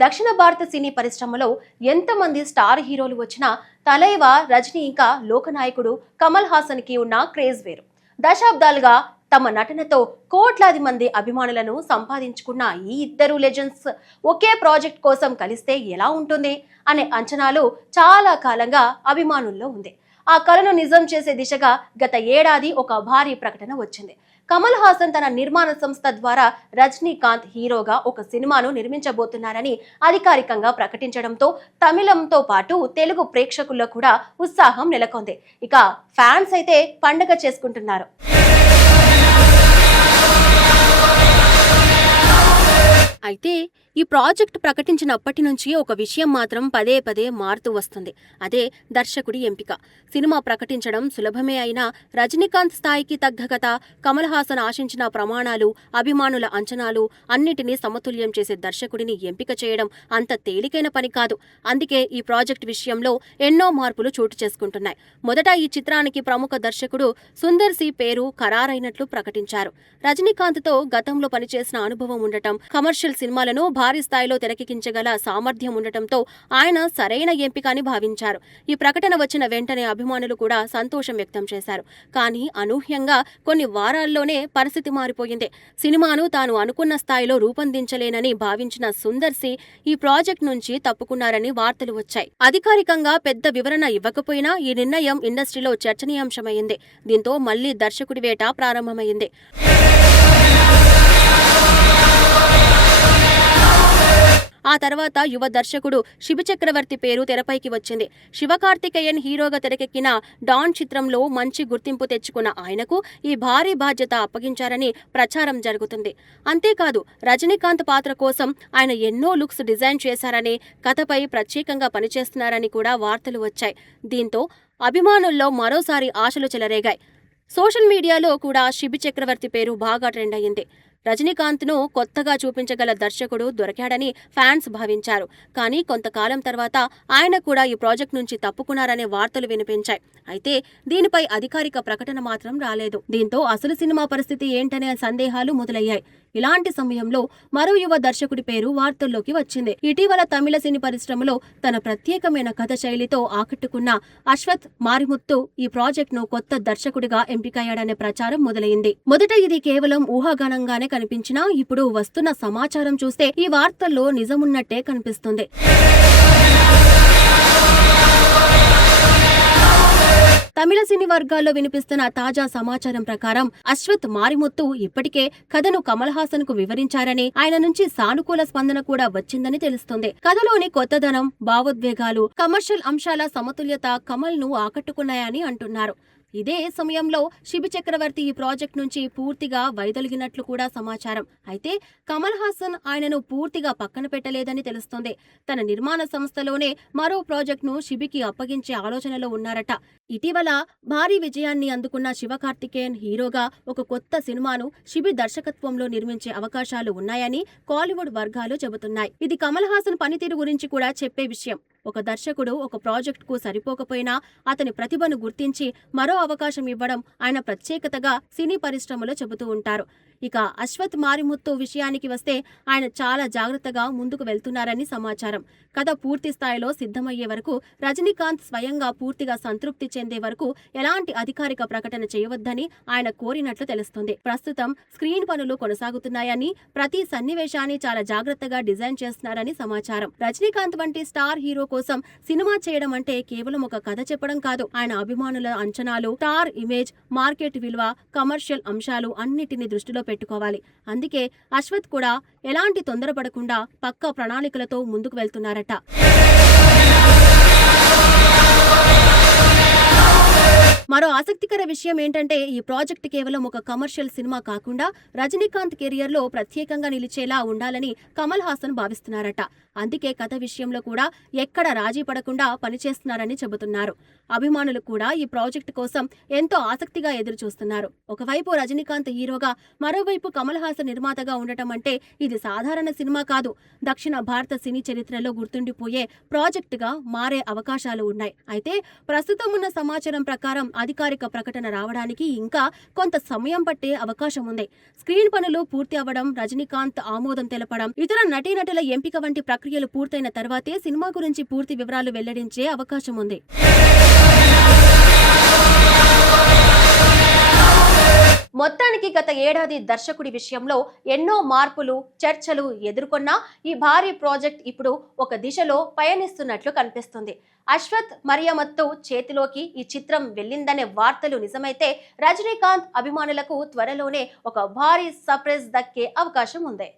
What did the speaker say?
దక్షిణ భారత సినీ పరిశ్రమలో ఎంతమంది స్టార్ హీరోలు వచ్చినా తలైవా రజనీ ఇంకా లోకనాయకుడు కమల్ హాసన్ కి ఉన్న క్రేజ్ వేరు. దశాబ్దాలుగా తమ నటనతో కోట్లాది మంది అభిమానులను సంపాదించుకున్న ఈ ఇద్దరు లెజెండ్స్ ఒకే ప్రాజెక్ట్ కోసం కలిస్తే ఎలా ఉంటుంది అనే అంచనాలు చాలా కాలంగా అభిమానుల్లో ఉంది. ఆ కలను నిజం చేసే దిశగా గత ఏడాది ఒక భారీ ప్రకటన వచ్చింది. కమల్ హాసన్ తన నిర్మాణ సంస్థ ద్వారా రజనీకాంత్ హీరోగా ఒక సినిమాను నిర్మించబోతున్నారని అధికారికంగా ప్రకటించడంతో తమిళంతో పాటు తెలుగు ప్రేక్షకుల్లో కూడా ఉత్సాహం నెలకొంది. ఇక ఫ్యాన్స్ అయితే పండగ చేసుకుంటున్నారు. అయితే ఈ ప్రాజెక్ట్ ప్రకటించినప్పటి నుంచి ఒక విషయం మాత్రం పదే పదే మారుతూ వస్తుంది. అదే దర్శకుడి ఎంపిక. సినిమా ప్రకటించడం సులభమే అయినా రజనీకాంత్ స్థాయికి తగ్గ కథ, కమల్ హాసన్ ఆశించిన ప్రమాణాలు, అభిమానుల అంచనాలు అన్నిటినీ సమతుల్యం చేసే దర్శకుడిని ఎంపిక చేయడం అంత తేలికైన పని కాదు. అందుకే ఈ ప్రాజెక్ట్ విషయంలో ఎన్నో మార్పులు చోటు చేసుకుంటున్నాయి. మొదట ఈ చిత్రానికి ప్రముఖ దర్శకుడు సుందర్ సి పేరు ఖరారైనట్లు ప్రకటించారు. రజనీకాంత్తో గతంలో పనిచేసిన అనుభవం ఉండటం, కమర్షియల్ సినిమాలను భారీ స్థాయిలో తెరకెక్కించగల సామర్థ్యం ఉండటంతో ఆయన సరైన ఎంపిక అని భావించారు. ఈ ప్రకటన వచ్చిన వెంటనే అభిమానులు కూడా సంతోషం వ్యక్తం చేశారు. కానీ అనూహ్యంగా కొన్ని వారాల్లోనే పరిస్థితి మారిపోయింది. సినిమాను తాను అనుకున్న స్థాయిలో రూపొందించలేనని భావించిన సుందర్ సి ఈ ప్రాజెక్ట్ నుంచి తప్పుకున్నారని వార్తలు వచ్చాయి. అధికారికంగా పెద్ద వివరణ ఇవ్వకపోయినా ఈ నిర్ణయం ఇండస్ట్రీలో చర్చనీయాంశమైంది. దీంతో మళ్లీ దర్శకుడి వేట ప్రారంభమైంది. ఆ తర్వాత యువ దర్శకుడు శిబి చక్రవర్తి పేరు తెరపైకి వచ్చింది. శివకార్తికేయన్ హీరోగా తెరకెక్కిన డాన్ చిత్రంలో మంచి గుర్తింపు తెచ్చుకున్న ఆయనకు ఈ భారీ బాధ్యత అప్పగించారని ప్రచారం జరుగుతుంది. అంతేకాదు రజనీకాంత్ పాత్ర కోసం ఆయన ఎన్నో లుక్స్ డిజైన్ చేశారని, కథపై ప్రత్యేకంగా పనిచేస్తున్నారని కూడా వార్తలు వచ్చాయి. దీంతో అభిమానుల్లో మరోసారి ఆశలు చెలరేగాయి. సోషల్ మీడియాలో కూడా శిబి చక్రవర్తి పేరు బాగా ట్రెండ్ అయ్యింది. రజనీకాంత్ను కొత్తగా చూపించగల దర్శకుడు దొరికాడని ఫ్యాన్స్ భావించారు. కానీ కొంతకాలం తర్వాత ఆయన కూడా ఈ ప్రాజెక్ట్ నుంచి తప్పుకున్నారనే వార్తలు వినిపించాయి. అయితే దీనిపై అధికారిక ప్రకటన మాత్రం రాలేదు. దీంతో అసలు సినిమా పరిస్థితి ఏంటనే సందేహాలు మొదలయ్యాయి. ఇలాంటి సమయంలో మరో యువ దర్శకుడి పేరు వార్తల్లోకి వచ్చింది. ఇటీవల తమిళ సినీ పరిశ్రమలో తన ప్రత్యేకమైన కథ శైలితో ఆకట్టుకున్న అశ్వత్ మారిముత్తు ఈ ప్రాజెక్ట్ ను కొత్త దర్శకుడిగా ఎంపికయ్యాడనే ప్రచారం మొదలైంది. మొదట ఇది కేవలం ఊహాగానంగానే కనిపించినా ఇప్పుడు వస్తున్న సమాచారం చూస్తే ఈ వార్తల్లో నిజమున్నట్టే కనిపిస్తుంది. తమిళ సినీ వర్గాల్లో వినిపిస్తున్న తాజా సమాచారం ప్రకారం అశ్వత్ మారిముత్తు ఇప్పటికే కథను కమల్ హాసన్ కు వివరించారని, ఆయన నుంచి సానుకూల స్పందన కూడా వచ్చిందని తెలుస్తుంది. కథలోని కొత్తదనం, భావోద్వేగాలు, కమర్షియల్ అంశాల సమతుల్యత కమల్ ను ఆకట్టుకున్నాయని అంటున్నారు. ఇదే సమయంలో శిబి చక్రవర్తి ఈ ప్రాజెక్ట్ నుంచి పూర్తిగా వైదొలిగినట్లు కూడా సమాచారం. అయితే కమల్ హాసన్ ఆయనను పూర్తిగా పక్కన పెట్టలేదని తెలుస్తోంది. తన నిర్మాణ సంస్థలోనే మరో ప్రాజెక్ట్ ను శిబికి అప్పగించే ఆలోచనలో ఉన్నారట. ఇటీవల భారీ విజయాన్ని అందుకున్న శివకార్తికేయన్ హీరోగా ఒక కొత్త సినిమాను శిబి దర్శకత్వంలో నిర్మించే అవకాశాలు ఉన్నాయని కాలీవుడ్ వర్గాలు చెబుతున్నాయి. ఇది కమల్ హాసన్ పనితీరు గురించి కూడా చెప్పే విషయం. ఒక దర్శకుడు ఒక ప్రాజెక్ట్ కు సరిపోకపోయినా అతని ప్రతిభను గుర్తించి మరో అవకాశం ఇవ్వడం ఆయన ప్రత్యేకతగా సినీ పరిశ్రమలో చెబుతూ ఉంటారు. ఇక అశ్వత్ మారిముత్తు విషయానికి వస్తే ఆయన చాలా జాగ్రత్తగా ముందుకు వెళ్తున్నారని సమాచారం. కథ పూర్తి స్థాయిలో సిద్ధమయ్యే వరకు, రజనీకాంత్ స్వయంగా పూర్తిగా సంతృప్తి చెందే వరకు ఎలాంటి అధికారిక ప్రకటన చేయవద్దని ఆయన కోరినట్లు తెలుస్తుంది. ప్రస్తుతం స్క్రీన్ పనులు కొనసాగుతున్నాయని, ప్రతి సన్నివేశాన్ని చాలా జాగ్రత్తగా డిజైన్ చేస్తున్నారని సమాచారం. రజనీకాంత్ వంటి స్టార్ హీరో కోసం సినిమా చేయడం అంటే కేవలం ఒక కథ చెప్పడం కాదు. ఆయన అభిమానుల అంచనాలు, స్టార్ ఇమేజ్, మార్కెట్ విలువ, కమర్షియల్ అంశాలు అన్నిటిని దృష్టిలో పెట్టుకోవాలి. అందుకే అశ్వత్ కూడా ఎలాంటి తొందరపడకుండా పక్కా ప్రణాళికలతో ముందుకు వెళ్తున్నారట. మరో ఆసక్తికర విషయం ఏంటంటే ఈ ప్రాజెక్ట్ కేవలం ఒక కమర్షియల్ సినిమా కాకుండా రజనీకాంత్ కెరియర్ లో ప్రత్యేకంగా నిలిచేలా ఉండాలని కమల్ హాసన్ భావిస్తున్నారట. అందుకే కథ విషయంలో కూడా ఎక్కడ రాజీ పడకుండా పనిచేస్తున్నారని చెబుతున్నారు. అభిమానులు కూడా ఈ ప్రాజెక్ట్ కోసం ఎంతో ఆసక్తిగా ఎదురు చూస్తున్నారు. ఒకవైపు రజనీకాంత్ హీరోగా, మరోవైపు కమల్ హాసన్ నిర్మాతగా ఉండటం అంటే ఇది సాధారణ సినిమా కాదు. దక్షిణ భారత సినీ చరిత్రలో గుర్తుండిపోయే ప్రాజెక్టుగా మారే అవకాశాలు ఉన్నాయి. అయితే ప్రస్తుతం ఉన్న సమాచారం ప్రకారం అధికారిక ప్రకటన రావడానికి ఇంకా కొంత సమయం పట్టే అవకాశం ఉంది. స్క్రీన్ పనులు పూర్తి అవ్వడం, రజనీకాంత్ ఆమోదం తెలపడం, ఇతర నటీనటుల ఎంపిక వంటి ప్రక్రియలు పూర్తయిన తర్వాతే సినిమా గురించి పూర్తి వివరాలు వెల్లడించే అవకాశం ఉంది. మొత్తానికి గత ఏడాది దర్శకుడి విషయంలో ఎన్నో మార్పులు, చర్చలు ఎదుర్కొన్నా ఈ భారీ ప్రాజెక్ట్ ఇప్పుడు ఒక దిశలో పయనిస్తున్నట్లు కనిపిస్తుంది. అశ్వథ్ మరియమత్తు చేతిలోకి ఈ చిత్రం వెళ్ళిందనే వార్తలు నిజమైతే రజనీకాంత్ అభిమానులకు త్వరలోనే ఒక భారీ సర్ప్రైజ్ దక్కే అవకాశం ఉంది.